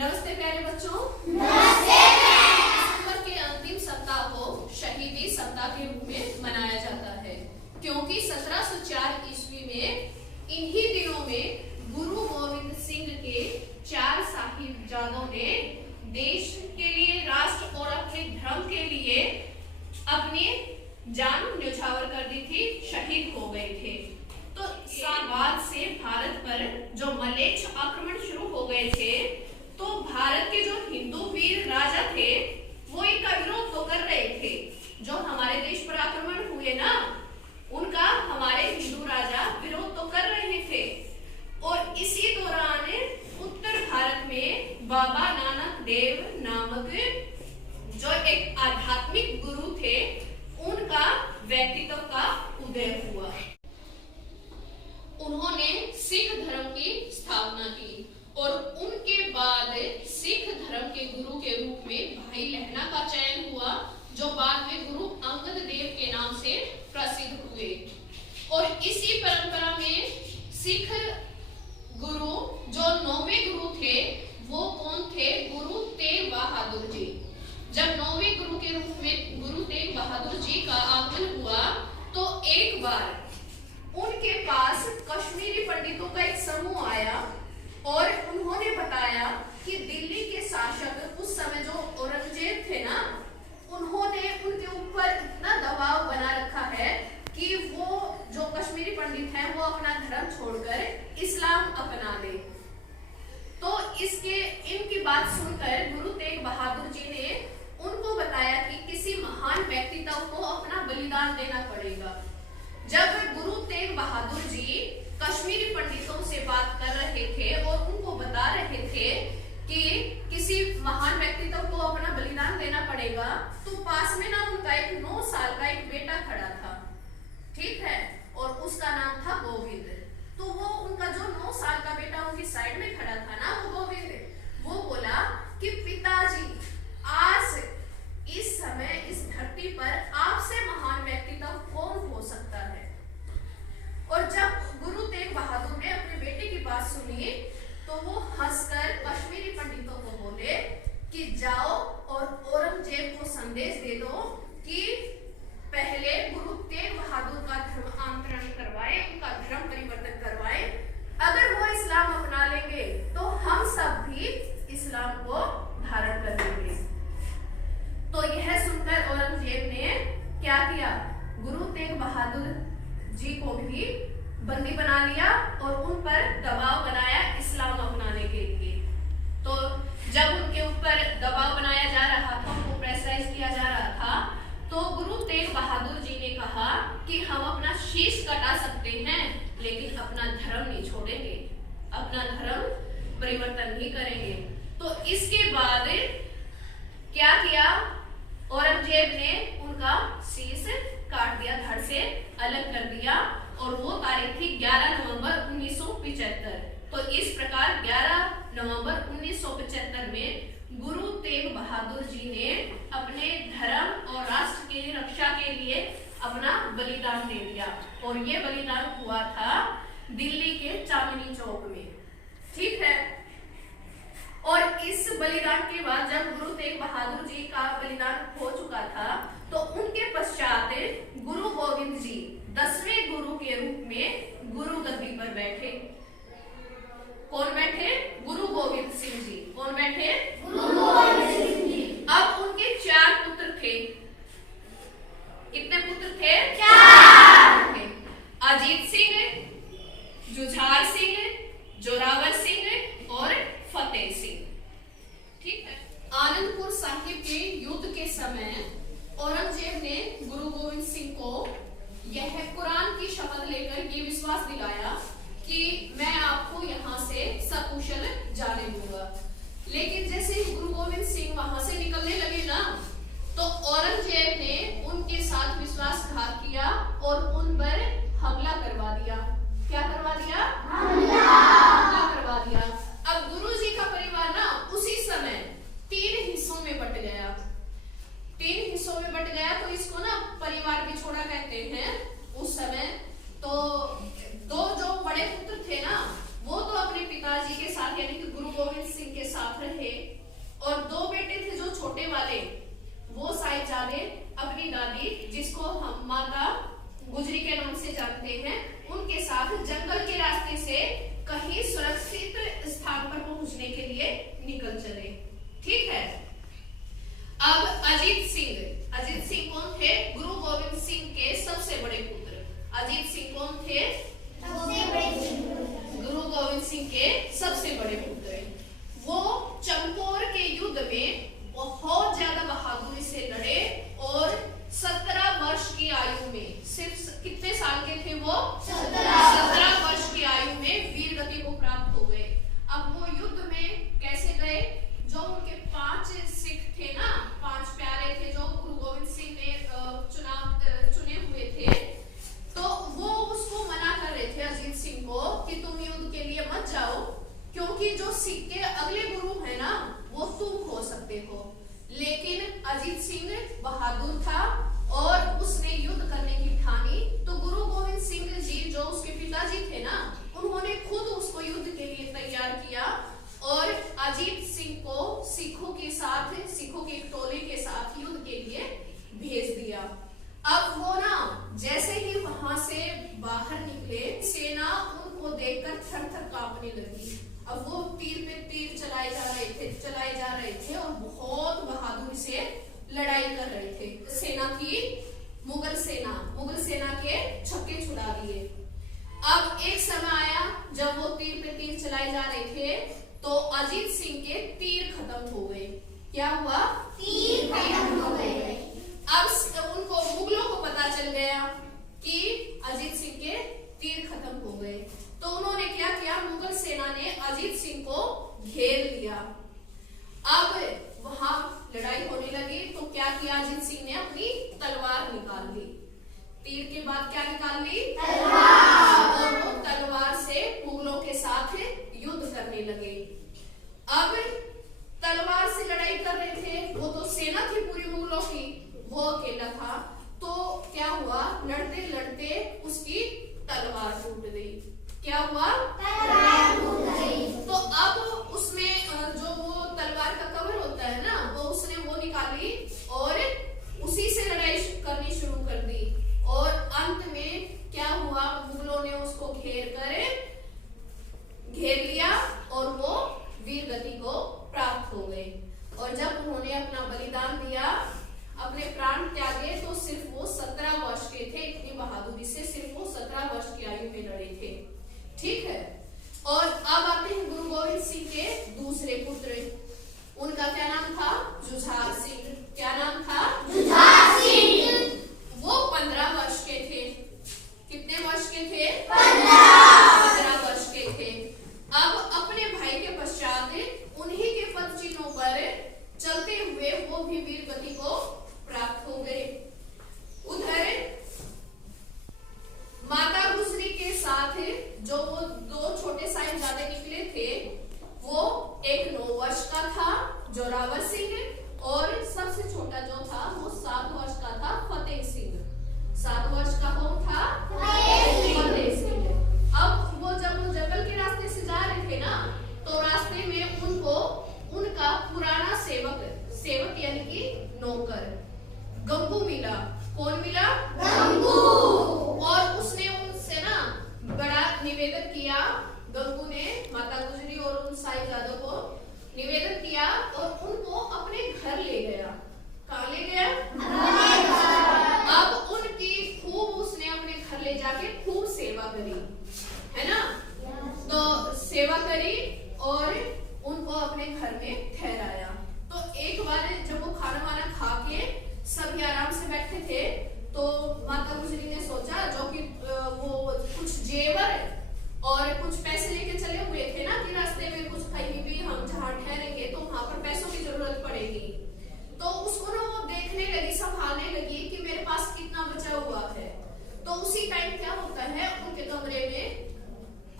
नमस्ते प्यारे बच्चों। नमस्ते। दिसंबर के अंतिम सप्ताह को शहीदी सप्ताह के रूप में मनाया जाता है, क्योंकि 1704 ईस्वी में इन्हीं दिनों में गुरु गोविंद सिंह के 4 साहिबजादों ने देश के लिए, राष्ट्र और अपने धर्म के लिए अपनी जान न्यौछावर कर दी थी, शहीद हो गए थे। तो साल बाद से भारत पर जो मलेच्छ आक्रमण शुरू हो गए थे, तो भारत के जो हिंदू वीर राजा थे वो इनका विरोध तो कर रहे थे। जो हमारे देश पर आक्रमण हुए ना, उनका हमारे हिंदू राजा विरोध तो कर रहे थे। और इसी दौरान उत्तर भारत में बाबा नानक देव नामक जो एक आध्यात्मिक गुरु थे, उनका व्यक्तित्व का उदय हुआ। उन्होंने सिख धर्म की स्थापना की और उनके बाद सिख धर्म के गुरु के रूप में भाई लहना का चयन हुआ, जो बाद में गुरु अंगद देव के नाम से प्रसिद्ध हुए। और इसी परंपरा में सिख गुरु जो 9वें गुरु थे, वो कौन थे? गुरु तेग बहादुर जी। जब 9वें गुरु के रूप में गुरु तेग बहादुर जी का आगमन हुआ, तो एक बार उनके पास कश्मीरी पंडितों का एक समूह आया और उन्होंने बताया कि दिल्ली के शासक उस समय जो औरंगजेब थे ना, उन्होंने उनके ऊपर इतना दबाव बना रखा है कि वो जो कश्मीरी पंडित हैं वो अपना धर्म छोड़कर इस्लाम अपना ले। तो इनकी बात सुनकर गुरु तेग बहादुर जी ने उनको बताया कि किसी महान व्यक्तित्व को अपना बलिदान देना पड़ेगा। जब गुरु तेग बहादुर जी कश्मीरी पंडितों से बात कर रहे थे और उनको बता रहे थे कि किसी महान व्यक्तित्व को अपना बलिदान देना पड़ेगा, तो पास में ना उनका एक 9 साल का एक बेटा खड़ा था, ठीक है, और उसका नाम था गोविंद। तो वो उनका जो 9 साल का बेटा उनकी साइड में खड़ा था ना, वो गोविंद, वो बोला कि पिताजी, आज इस समय इस धरती पर आपसे महान व्यक्तित्व कौन हो सकता है? और जब गुरु तेग बहादुर ने अपने बेटे की बात सुनी, तो वो हंसकर कश्मीरी पंडितों को बोले कि जाओ और औरंगजेब को संदेश दे दो कि पहले गुरु तेग बहादुर का धर्मांतरण करवाए, उनका धर्म परिवर्तन करवाए। अगर वो इस्लाम अपना लेंगे तो हम सब भी इस्लाम को धारण कर लेंगे। तो यह सुनकर औरंगजेब ने क्या किया? गुरु तेग बहादुर जी को भी बंदी बना लिया और उन पर दबाव बनाया इस्लाम अपनाने के लिए। तो जब उनके ऊपर दबाव बनाया जा रहा था, उनको प्रेशराइज किया जा रहा था, तो गुरु तेग बहादुर जी ने कहा कि हम अपना शीश कटा सकते हैं, लेकिन अपना धर्म नहीं छोड़ेंगे, अपना धर्म परिवर्तन नहीं करेंगे। तो इसके बाद क्या किया? औरंगजेब ने उनका शीश काट दिया, धड़ से अलग कर दिया, और वो तारीख थी 11 नवंबर 1975। तो इस प्रकार 11 नवंबर 1975 में गुरु तेग बहादुर जी ने अपने धर्म और राष्ट्र की रक्षा के लिए अपना बलिदान दे दिया। और ये बलिदान हुआ था दिल्ली के चांदनी चौक में, ठीक है। और इस बलिदान के बाद जब गुरु तेग बहादुर जी का बलिदान हो चुका था, तो उनके पश्चात गुरु गोविंद जी 10वें गुरु के रूप में गुरु गद्दी पर बैठे। कौन बैठे? गुरु गोविंद सिंह जी। कौन बैठे? गुरु गोविंद सिंह जी। अब उनके 4 पुत्र थे। कितने पुत्र थे? 4 थे। अजीत सिंह, जुझार सिंह, जोरावर सिंह और फतेह सिंह, ठीक है। आनंदपुर साहिब के युद्ध के समय औरंगजेब ने गुरु गोविंद सिंह को यह कुरान की शपथ लेकर ये विश्वास दिलाया कि मैं आपको यहाँ से सकुशल जाने दूंगा। लेकिन जैसे ही गुरु गोविंद सिंह वहां से निकलने लगे ना, तो औरंगजेब ने उनके साथ विश्वासघात किया और उन पर हमला करवा दिया। क्या करवा दिया? हमला करवा दिया। अब गुरु जी का परिवार ना उसी समय 3 हिस्सों में बट गया। 3 हिस्सों में बट गया, तो इसको ना परिवार बिछोड़ा कहते हैं उस समय। तो 2 जो बड़े पुत्र थे ना, वो तो अपने पिताजी के साथ या अपनी दादी, जिसको हम माता गुजरी के नाम से जानते हैं, उनके साथ जंगल के रास्ते से कहीं सुरक्षित स्थान पर पहुंचने के लिए निकल चले। ठीक है। अब अजीत सिंह कौन थे? गुरु गोविंद सिंह के सबसे बड़े पुत्र। अजीत सिंह कौन थे? गुरु गोविंद सिंह के सबसे बड़े पुत्र। वो चमकौर के युद्ध में बहुत ज्यादा बहादुरी से लड़े और 17 वर्ष की आयु में, सिर्फ कितने साल के थे वो? 17 वर्ष की आयु में वीर गति को प्राप्त हो गए। अब वो युद्ध में कैसे गए? जो उनके 5 सिख थे ना, 5 प्यारे थे जो गुरु गोविंद सिंह ने चुने हुए थे, तो वो उसको मना कर रहे थे अजीत सिंह को कि तुम युद्ध के लिए मत जाओ, क्योंकि जो सिख के अगले गुरु है ना वो तुम हो सकते हो। लेकिन अजीत सिंह बहादुर था और उसने युद्ध करने की ठानी। तो गुरु गोविंद सिंह जी जो उसके पिताजी थे ना, उन्होंने खुद उसको युद्ध के लिए तैयार किया और अजीत सिंह को सिखों के एक टोले के साथ युद्ध के लिए भेज दिया। अब वो ना जैसे ही वहां से बाहर निकले, सेना उनको देखकर थर-थर कांपने लगी। अब वो तीर पे तीर चलाए जा रहे थे और बहुत बहादुरी से लड़ाई कर रहे थे। सेना थी मुगल सेना के छक्के छुड़ा दिए। अब एक समय आया जब वो तीर पे तीर चलाए जा रहे थे तो अजीत सिंह के तीर खत्म हो गए। क्या हुआ? तीर खत्म हो गए। अब उनको मुगलों को पता चल गया कि अजीत सिंह के तीर खत्म हो गए, तो उन्होंने क्या किया? मुगल सेना ने अजीत सिंह को घेर लिया। अब वहां लड़ाई होने लगी तो क्या किया? अजीत सिंह ने अपनी तलवार निकाल ली। तीर के बाद क्या निकाल ली? तलवार। और वो तलवार से मुगलों के साथ युद्ध करने लगे। अब तलवार से लड़ाई कर रहे थे, वो तो सेना थी पूरी मुगलों की, वो अकेला था। तो क्या हुआ? लड़ते लड़ते उसकी तलवार टूट गई। क्या हुआ? तलवार टूट गई। तो अब उसमें जो वो तलवार का कवर होता है ना, वो उसने वो निकाली और उसी से लड़ाई करनी शुरू कर दी। और अंत में क्या हुआ? मुगलों ने उसको घेर लिया और वो वीर गति को प्राप्त हो गए। और जब उन्होंने अपना बलिदान दिया, अपने प्राण त्यागे, तो सिर्फ वो 17 वर्ष के थे। इतनी बहादुरी से सिर्फ वो 17 वर्ष की आयु में लड़े थे। ठीक है। और अब आते हैं गुरु गोविंद सिंह के दूसरे पुत्र। उनका क्या नाम था? जुझार सिंह। क्या नाम था? जुझार सिंह। वो 15 वर्ष के थे। कितने वर्ष के थे? 15 वर्ष के थे। अब अपने भाई के पश्चात उन्हीं के पद चिन्हों पर चलते हुए वो भी वीर गति को प्राप्त हो गए। उधर माता गुजरी के साथ जो वो 2 छोटे साहिबजादे निकले थे, वो एक 9 वर्ष का था जोरावर सिंह, और सबसे छोटा जो था वो 7 वर्ष का था फतेह सिंह। 7 वर्ष का कौन था? फतेह सिंह। अब वो जब वो जंगल के रास्ते से जा रहे थे ना, तो रास्ते में उनको उनका पुराना सेवक यानी कि नौकर गंगू मिला। कौन मिला? गंगू। और उसने उनसे ना बड़ा निवेदन किया। गंगू ने माता गुजरी और उन साहिबजादों को निवेदन किया और उनको अपने घर ले गया। कहाँ ले गया? अब उनकी खूब उसने अपने घर ले जाके खूब सेवा करी, है ना? तो सेवा करी और उनको अपने घर में ठहराया। तो एक बार जब वो खाना वाना खा के सभी आराम से बैठे थे, तो माता गुजरी ने सोचा, जो कि वो कुछ जेवर और कुछ पैसे लेके चले हुए थे ना, कि रास्ते में कुछ कहीं भी हम जहाँ ठहरेंगे तो वहां पर पैसों की जरूरत पड़ेगी। तो उसको ना वो देखने लगी, संभालने लगी कि मेरे पास कितना बचा हुआ है। तो उसी टाइम क्या होता है, उनके कमरे में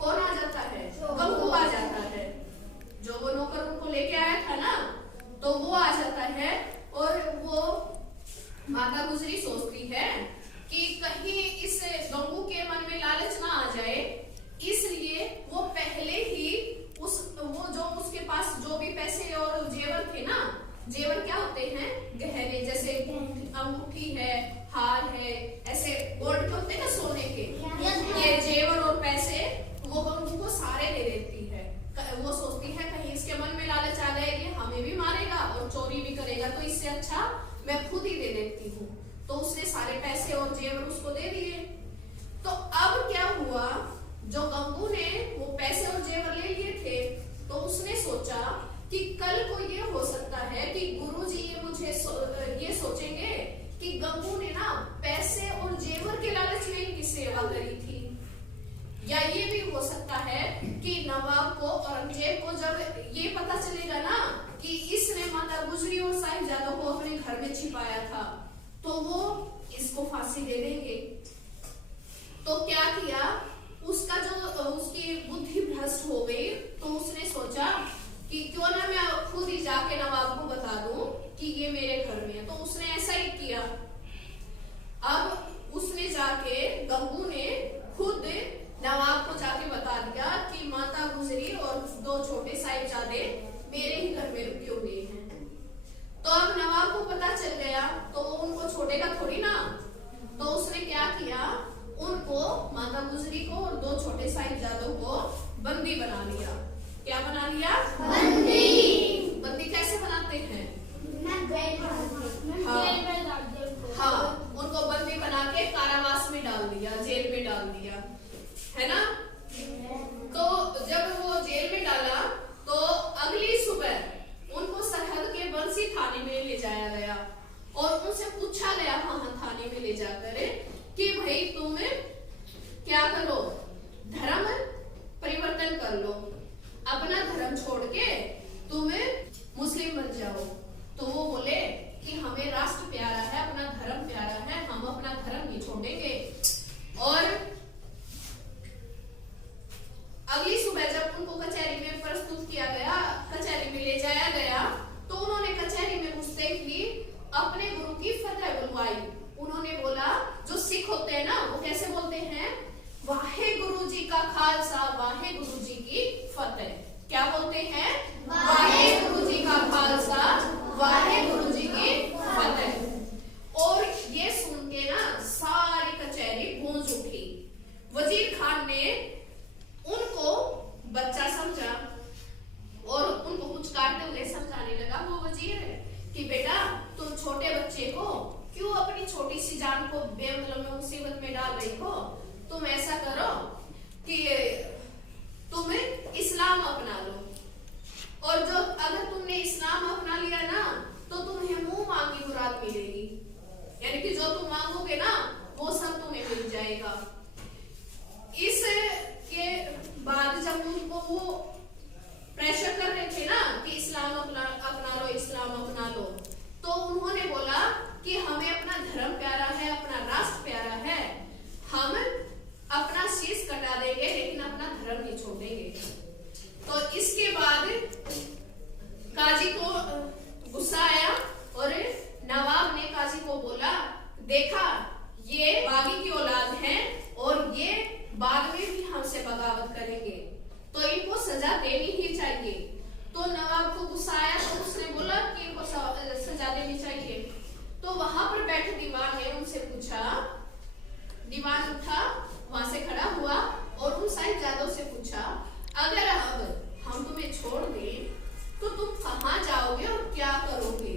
कौन आ जाता है? गंगू आ जाता है। जो वो नौकर उनको लेके आया था ना, तो वो आ जाता है। और वो माता गुजरी सोचती है कि कहीं इस गंगू के मन में लालच ना आ जाए, इसलिए वो पहले ही वो जो उसके पास जो भी पैसे और जेवर थे ना, जेवर क्या होते हैं? गहने, जैसे अंगूठी है है, कहीं इसके मन में लालच आ गया कि हमें भी मारेगा और चोरी भी करेगा, तो इससे अच्छा मैं खुद ही दे देती हूँ। तो उसने सारे पैसे और जेवर उसको दे दिए। तो अब क्या हुआ, जो गंगू ने वो पैसे और जेवर ले लिए थे, तो उसने सोचा कि कल को ये हो सकता है कि गुरुजी ये मुझे ये सोचेंगे कि गंगू ने ना पैसे और जेवर के लालच में इनकी सेवा करी थी। या ये भी हो सकता है कि नवाब को, औरंगजेब को जब ये पता चलेगा ना कि इसने माता गुजरी और साहिबजादों को अपने घर में छिपाया था, तो वो इसको फांसी दे देंगे। तो क्या किया, उसका जो उसकी बुद्धि भ्रष्ट हो गई, तो उसने सोचा कि क्यों ना मैं खुद ही जाके नवाब को बता दूं कि ये मेरे घर में है। तो उसने ऐसा ही किया। अब उसने जाके, गंगू ने खुद नवाब को जाके बता दिया कि माता गुजरी और 2 छोटे साहिबजादे मेरे ही घर में रुके हुए हैं। तो अब नवाब को पता चल गया, तो वो उनको छोड़ेगा थोड़ी ना। तो उसने क्या किया, उनको, माता गुजरी को और 2 छोटे साहिबजादों को बंदी बना लिया। क्या बना लिया? बंदी। बंदी कैसे बनाते हैं? हाँ, उनको बंदी बना के कारावास में डाल दिया, जेल में डाल दिया, है ना। तो जब वो जेल में डाला, तो अगली सुबह उनको सरहद के बंसी थाने में ले जाया गया और उनसे पूछा गया, वहां थाने में ले जाकर, कि भाई तुम क्या करो, धर्म परिवर्तन कर लो, अपना धर्म छोड़ के तुम मुस्लिम बन जाओ। तो वो बोले कि हमें राष्ट्र प्यारा है, अपना धर्म प्यारा है, हम अपना धर्म नहीं छोड़ेंगे। और अगली सुबह जब उनको कचहरी में प्रस्तुत किया गया, कचहरी में ले जाया गया, तो उन्होंने कचहरी में घुसते ही अपने गुरु की फतेह बुलवाई। उन्होंने बोला, जो सिख होते हैं ना, वो कैसे बोलते हैं, वाहे गुरु जी का खालसा, वाहे गुरु जी की फतेह। क्या बोलते हैं? वाहे गुरु जी का खालसा, वाहे गुरु जी की फतेह। और ये सुन के ना सारी कचहरी गूंज उठी। वजीर खान ने उनको बच्चा समझा और उनको कुछ काटते हुए समझाने लगा वो वजीर कि बेटा, तुम छोटे बच्चे को क्यों अपनी छोटी सी जान को बेमतलब में मुसीबत में डाल रही हो। तुम ऐसा करो कि तुम इस्लाम अपना लो, और जो अगर तुमने इस्लाम अपना लिया ना, तो तुम्हें मुंह मांगी मुराद मिलेगी। यानी कि जो तुम मांगोगे ना, वो सब तुम्हें मिल जाएगा। इसके बाद जब उनको वो प्रेशर कर रहे थे ना कि इस्लाम अपना लो, इस्लाम अपना लो, तो उन्होंने बोला कि हमें अपना धर्म प्यारा है, अपना राष्ट्र प्यारा है, हम अपना शीश कटा देंगे लेकिन अपना धर्म नहीं छोड़ेंगे। तो इसके बाद काजी को गुस्सा आया और नवाब ने काजी को बोला, देखा ये बागी की औलाद है और ये बाद में भी हमसे बगावत करेंगे, तो इनको सजा देनी ही चाहिए। तो नवाब को गुस्सा आया, तो उसने बोला कि इनको सजा देनी चाहिए। तो वहां पर बैठे दीवान ने उनसे पूछा, दीवान उठा, वहां से खड़ा हुआ और उन साहिबजादों से पूछा, अगर अब हम तुम्हें छोड़ दें तो तुम कहाँ जाओगे और क्या करोगे?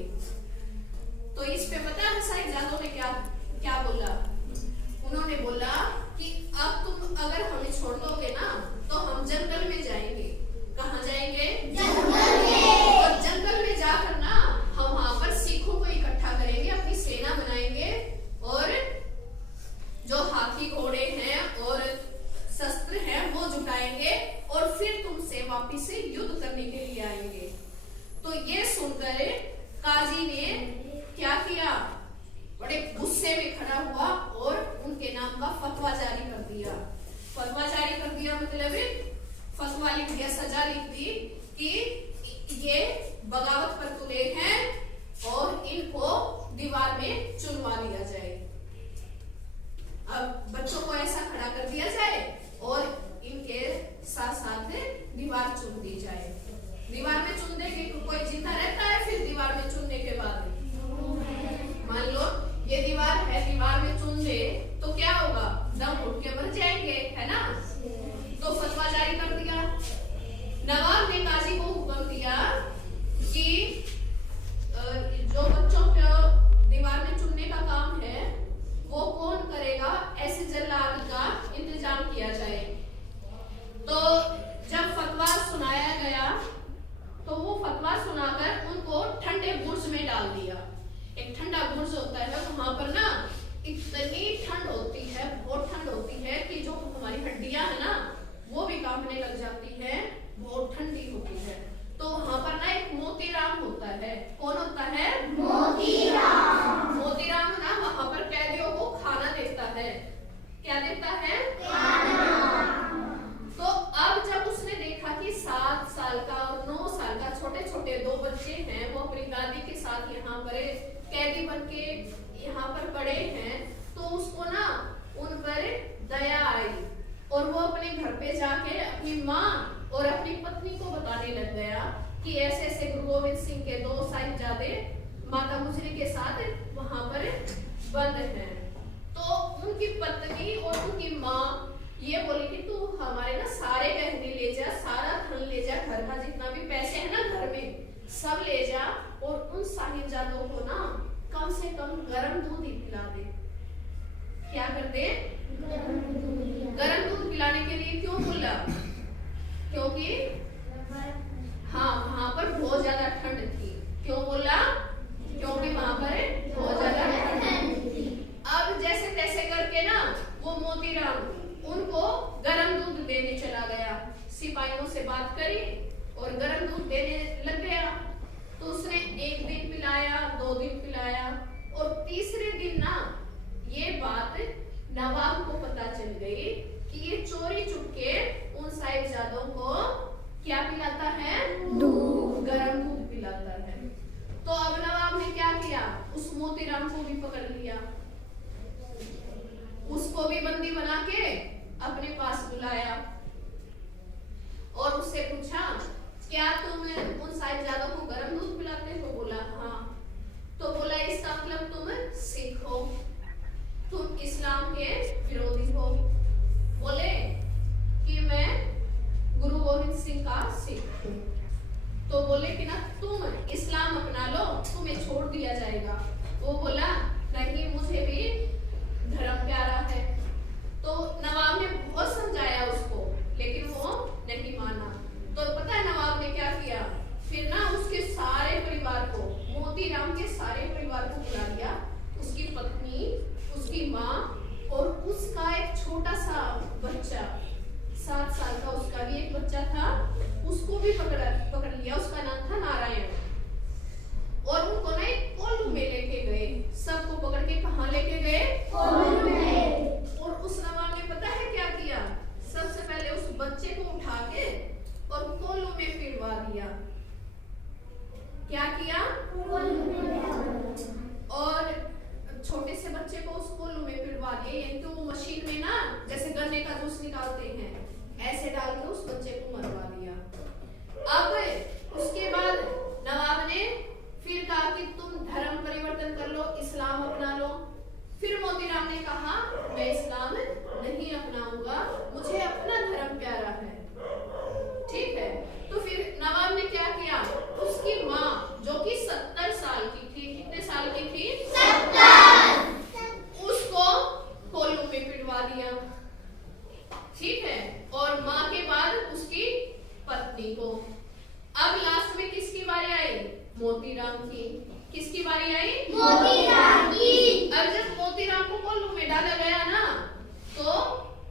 तो इस पे पता है साहिबजादों ने क्या बोला? उन्होंने बोला कि अब तुम अगर हमें छोड़ दोगे ना, तो हम जंगल में जाएंगे। कहाँ जाएंगे? जंगल में। और जंगल में जाकर ना हम वहां पर सिखों को इकट्ठा करेंगे, अपनी सेना बनाएंगे और जो हाथी घोड़े हैं और शस्त्र हैं वो जुटाएंगे और फिर तुमसे वापिस से युद्ध करने के लिए आएंगे। तो ये सुनकर काजी ने क्या किया, बड़े गुस्से में खड़ा हुआ और उनके नाम का फतवा जारी कर दिया। फतवा जारी कर दिया मतलब फतवा लिख दिया, सजा लिख दी कि ये बगावत पर तुले हैं और इनको दीवार में चुनवा दिया जाए। अब बच्चों को ऐसा खड़ा कर दिया जाए और इनके साथ साथ दीवार चुन दी जाए। दीवार में चुन देंगे, कोई जिंदा रहता है फिर दीवार में चुनने के बाद? मान लो ये दीवार है, दीवार में चुन दे तो क्या होगा? दम उठ के मर जाएंगे, है ना। तो फतवा जारी कर दिया। कैदी बन के यहाँ पर पड़े हैं, तो उसको ना उन पर दया आई और वो अपने घर पे जाके अपनी माँ और अपनी पत्नी को बताने लग गया कि ऐसे ऐसे गुरु गोविंद सिंह के 2 साहिबजादे माता गुजरी के साथ वहां पर बंद हैं। तो उनकी पत्नी और उनकी माँ ये बोली कि तू हमारे ना सारे गहने ले जा, सारा धन ले जा, घर का जितना भी पैसे है ना घर में सब ले जा और उन साहिबजादों को ना कम से कम गर्म दूध ही पिला दे। क्या कर दे? गर्म दूध पिलाने के लिए क्यों बोला? क्योंकि हाँ वहां पर बहुत ज्यादा ठंड थी। क्यों बोला? क्योंकि वहां पर बहुत ज्यादा ठंड थी। अब जैसे तैसे करके ना वो मोतीराम उनको गर्म दूध देने चला गया। सिपाहियों से बात करी और गर्म दूध देने लग गया। तो उसने 1 दिन पिलाया, 2 दिन पिलाया और तीसरे दिन ना ये बात नवाब को पता चल गई कि ये चोरी चुपके उन साहिबजादों को क्या पिलाता है? दूध, गर्म दूध पिलाता है। तो अब नवाब ने क्या किया? उस मोतीराम को भी पकड़ लिया, उसको भी बंदी बना के अपने पास बुलाया और उससे पूछा क्या तुम उन साहिबजादों को गर्म दूध पिलाते हो? बोला हाँ। तो बोला इसका मतलब तुम सिख हो, तुम इस्लाम के विरोधी हो। बोले कि मैं गुरु गोविंद सिंह का सिख हूँ। तो बोले कि ना तुम इस्लाम अपना लो, तुम्हें छोड़ दिया जाएगा। वो बोला नहीं, मुझे भी धर्म प्यारा है। तो नवाब ने बहुत समझाया उसको, लेकिन वो नहीं माना। तो पता है नवाब ने क्या किया? फिर ना उसके सारे परिवार को, मोतीराम के सारे परिवार को बुला लिया, उसकी पत्नी, उसकी माँ और उसका एक छोटा सा बच्चा, 7 साल का उसका भी एक बच्चा था, उसको भी पकड़ लिया। उसका नाम था नारायण। और उनको ना एक कोल्हू में लेके गए। सबको पकड़ के कहाँ लेके गए? कोल्हू में। और उस नवाब ने पता है क्या किया? सबसे पहले उस बच्चे को उठा के और कोल्हू में पिड़वा दिया। क्या किया? और छोटे से बच्चे को उस कोल्हू में पिड़वा दिया, यानी कि वो मशीन में ना जैसे गन्ने का जूस निकालते हैं ऐसे डाल के उस बच्चे को मरवा दिया। अब उसके बाद नवाब ने फिर कहा कि तुम धर्म परिवर्तन कर लो, इस्लाम अपना लो। फिर मोतीराम ने कहा मैं इस्लाम नहीं अपनाऊंगा, मुझे अपना धर्म प्यारा है। ठीक है, तो फिर नवाब ने क्या किया? उसकी माँ जो कि 70 साल की थी, कितने साल की थी? 70। उसको कोल्हू में पिटवा दिया। ठीक है, और माँ के बाद उसकी पत्नी को। अब लास्ट में किसकी बारी आई? मोतीराम की। किसकी बारी आई? मोतीराम की। अब जब मोतीराम को कोल्हू में डाला गया ना, तो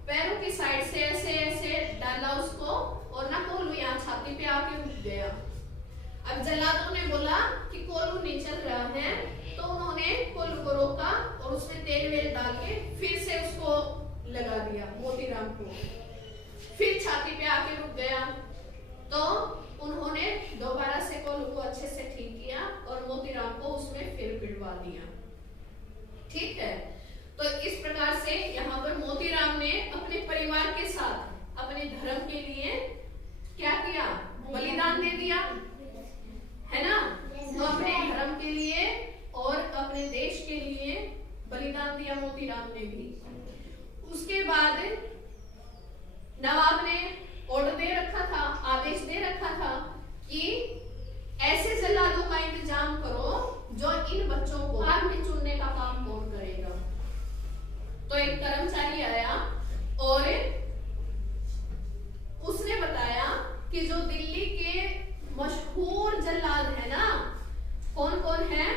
पैरों की साइड से ऐसे ऐसे डाला उसको और ना कोल्हू यहाँ छाती पे आके रुक गया। अब जल्लादों ने बोला कि कोल्हू नहीं चल रहा है, तो उन्होंने कोल्हू को रोका और उसमें तेल वेल डाल के फिर से उसको लगा दिया मोतीराम को। फिर छाती पे आके रुक गया, तो उन्होंने दोबारा से कोल्हू को अच्छे से ठीक किया और मोतीराम को उसमें फिर पिड़वा दिया। ठीक है, तो इस प्रकार से यहाँ पर मोतीराम ने अपने परिवार के साथ अपने धर्म के लिए क्या किया? बलिदान दे दिया, है ना? तो अपने धर्म के लिए और अपने देश के लिए बलिदान दिया मोतीराम ने भी। उसके बाद नवाब ने ऑर्डर दे रखा था, आदेश दे रखा था कि ऐसे जल्लादों का इंतजाम करो जो इन बच्चों को आग में चुनने का काम कौन करेगा। तो एक कर्मचारी आया और उसने बताया कि जो दिल्ली के मशहूर जल्लाद है ना, कौन कौन है?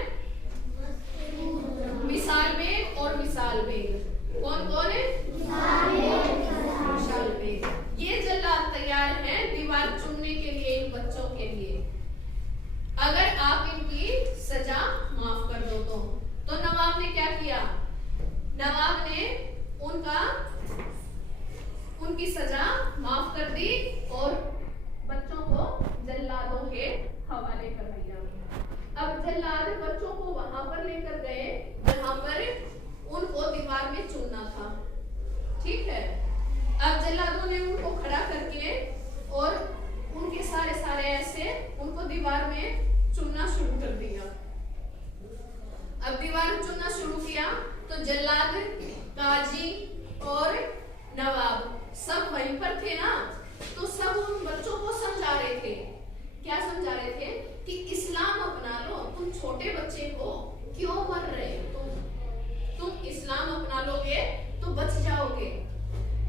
मिसाल बेग और मिसाल बेग। कौन कौन है? मिसाल बेग। ये जल्लाद तैयार है दीवार चुनने के लिए इन बच्चों के लिए, अगर आप इनकी सजा माफ कर दो तो नवाब ने क्या किया? नवाब ने उनकी सजा माफ कर दी और बच्चों को जल्लादों के हवाले कर दिया। अब जल्लाद बच्चों ठीक है। अब जल्लादों ने उनको खड़ा करके और उनके सारे सारे ऐसे उनको दीवार में चुनना शुरू कर दिया। अब दीवार में चुनना शुरू किया तो जल्लाद, काजी और नवाब सब वहीं पर थे ना, तो सब उन बच्चों को समझा रहे थे। क्या समझा रहे थे? कि इस्लाम अपना लो, तुम छोटे बच्चे हो, क्यों मर रहे हो तुम इस्लाम अपना लोगे तो बच जाओगे।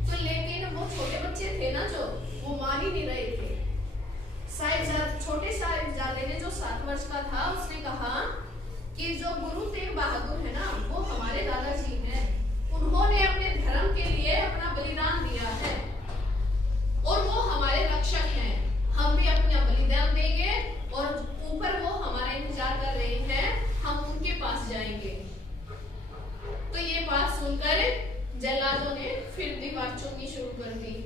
तो लेकिन वो छोटे बच्चे थे ना, जो वो मान ही नहीं रहे थे। छोटे साहिबजादे ने जो 7 वर्ष का था, उसने कहा कि जो गुरु तेग बहादुर है ना, वो हमारे दादाजी हैं, उन्होंने अपने धर्म के लिए अपना बलिदान दिया है और वो हमारे रक्षक हैं। हम भी अपना बलिदान देंगे और ऊपर वो हमारा इंतजार कर रहे हैं, हम उनके पास जाएंगे। तो ये बात सुनकर जल्लादों ने फिर दीवार चुननी शुरू कर दी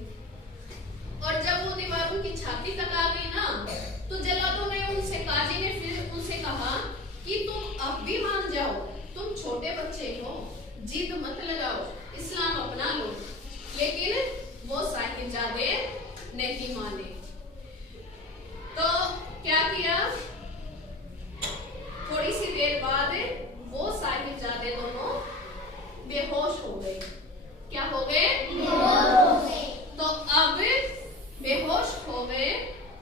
और जब वो दीवार उनकी छाती तक आ गई ना, तो जल्लादों ने काजी ने फिर उनसे कहा कि तुम अब भी मान जाओ, तुम छोटे बच्चे हो, जिद मत लगाओ, इस्लाम अपना लो। लेकिन वो साहिबजादे नहीं माने। तो क्या किया? थोड़ी सी देर बाद वो साहिबजादे दोनों बेहोश हो गए। क्या हो गए? तो अब बेहोश हो गए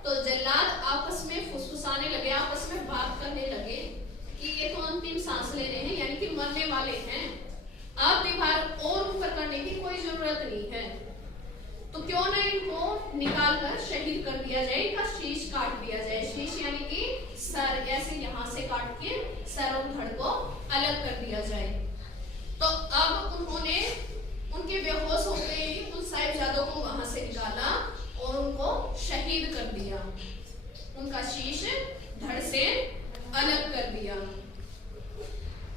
तो जल्लाद आपस में फुसफुसाने लगे, आपस में बात करने लगे कि ये तो अंतिम सांस ले रहे हैं, यानी कि मरने वाले हैं, अब दीवार और ऊपर करने की कोई जरूरत नहीं है, तो क्यों ना इनको निकाल कर शहीद कर दिया जाए, इनका शीश काट दिया जाए। शीश यानी कि सर, ऐसे यहाँ से काट के सर और धड़ को अलग कर दिया जाए। तो अब उन्होंने उनके बेहोश हो गए उन साहिबजादों को वहां से निकाला और उनको शहीद कर दिया, उनका शीश धड़ से अलग कर दिया।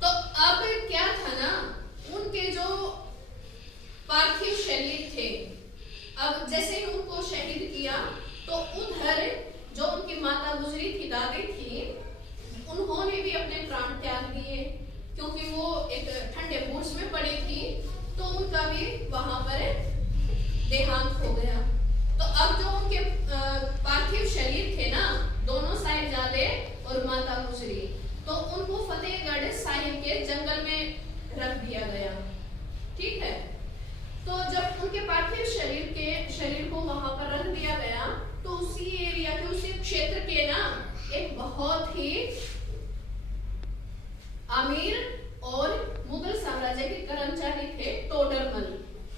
तो अब क्या था ना, उनके जो पार्थिव शरीर थे, अब जैसे ही उनको शहीद किया तो उधर जो उनकी माता गुजरी थी, दादी थी, उन्होंने भी अपने प्राण त्याग दिए, क्योंकि वो एक ठंडे बुर्ज में पड़ी थी, तो उनका भी वहां पर देहांत हो गया। तो अब जो उनके पार्थिव शरीर थे ना, दोनों साहिबजादे और माता गुजरी, तो उनको फतेहगढ़ साहिब के जंगल में रख दिया गया। ठीक है। तो जब उनके पार्थिव शरीर को वहां पर रख दिया गया, तो उसी एरिया के, उसी क्षेत्र के ना एक बहुत ही अमीर और मुगल साम्राज्य के कर्मचारी थे, टोडरमल।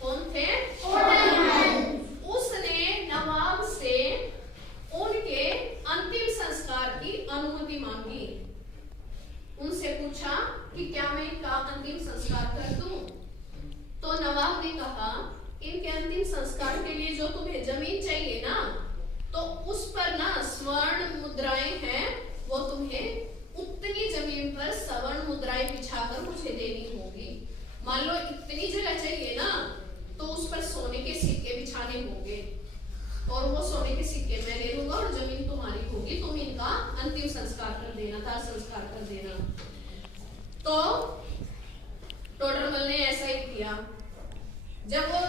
कौन थे? टोडरमल। उसने नवाब से उनके अंतिम संस्कार की अनुमति मांगी। उनसे पूछा कि क्या मैं इनका अंतिम संस्कार कर दूं? तो नवाब ने कहा, इनके अंतिम संस्कार के लिए जो तुम्हें जमीन चाहिए ना, तो उस पर ना स्वर्ण मुद्राएं हैं, वो तुम्हें उतनी जमीन पर स्वर्ण मुद्राएं बिछाकर मुझे देनी होगी। मान लो इतनी जगह चाहिए ना, तो उस पर सोने के सिक्के बिछाने होंगे और वो सोने के सिक्के मैं ले लूंगा और जमीन तुम्हारी होगी, तुम इनका अंतिम संस्कार कर देना, दाह संस्कार कर देना। तो टोडरमल ने ऐसा ही किया। जब वो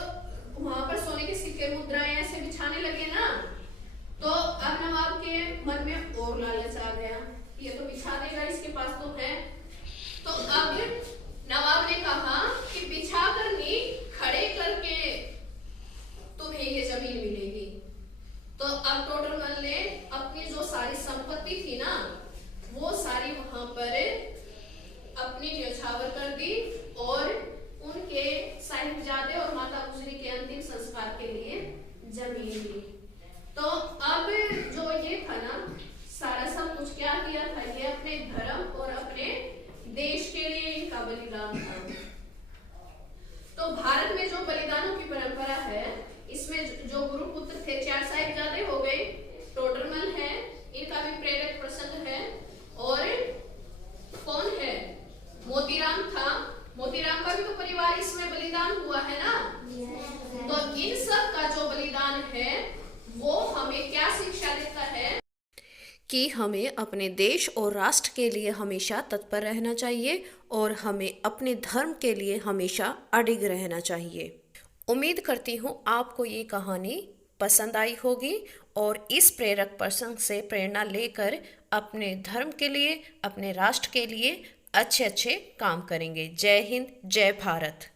वहां पर सोने के सिक्के मुद्राएं ऐसे बिछाने लगे ना, तो अब नवाब के मन में और लालच आ गया, ये तो बिछा देगा, इसके पास तो है। तो अब नवाब ने कहा कि बिछा कर नहीं, खड़े करके तुम्हें ये जमीन मिलेगी। तो अब टोडरमल ने अपनी जो सारी संपत्ति थी ना, वो सारी वहां पर अपनी न्यौछावर कर दी और उनके साहिबजादे और माता गुजरी के अंतिम संस्कार के लिए जमीन दी। तो अब जो ये था ना, सारा सब कुछ क्या किया था, ये अपने धर्म और अपने देश के लिए इनका बलिदान था। तो भारत में जो बलिदानों की परंपरा है, इसमें जो गुरुपुत्र थे, 4 साहिबजादे हो गए, टोडरमल है, इनका भी प्रेरक प्रसंग है, और कौन है? मोतीराम था, मोतीराम का भी तो परिवार इसमें बलिदान हुआ है ना। तो इन सब का जो बलिदान है, वो हमें क्या शिक्षा देता है कि हमें अपने देश और राष्ट्र के लिए हमेशा तत्पर रहना चाहिए और हमें अपने धर्म के लिए हमेशा अडिग रहना चाहिए। उम्मीद करती हूँ आपको ये कहानी पसंद आई होगी और इस प्रेरक प्रसंग से प्रेरणा लेकर अपने धर्म के लिए, अपने राष्ट्र के लिए अच्छे अच्छे काम करेंगे। जय हिंद, जय भारत।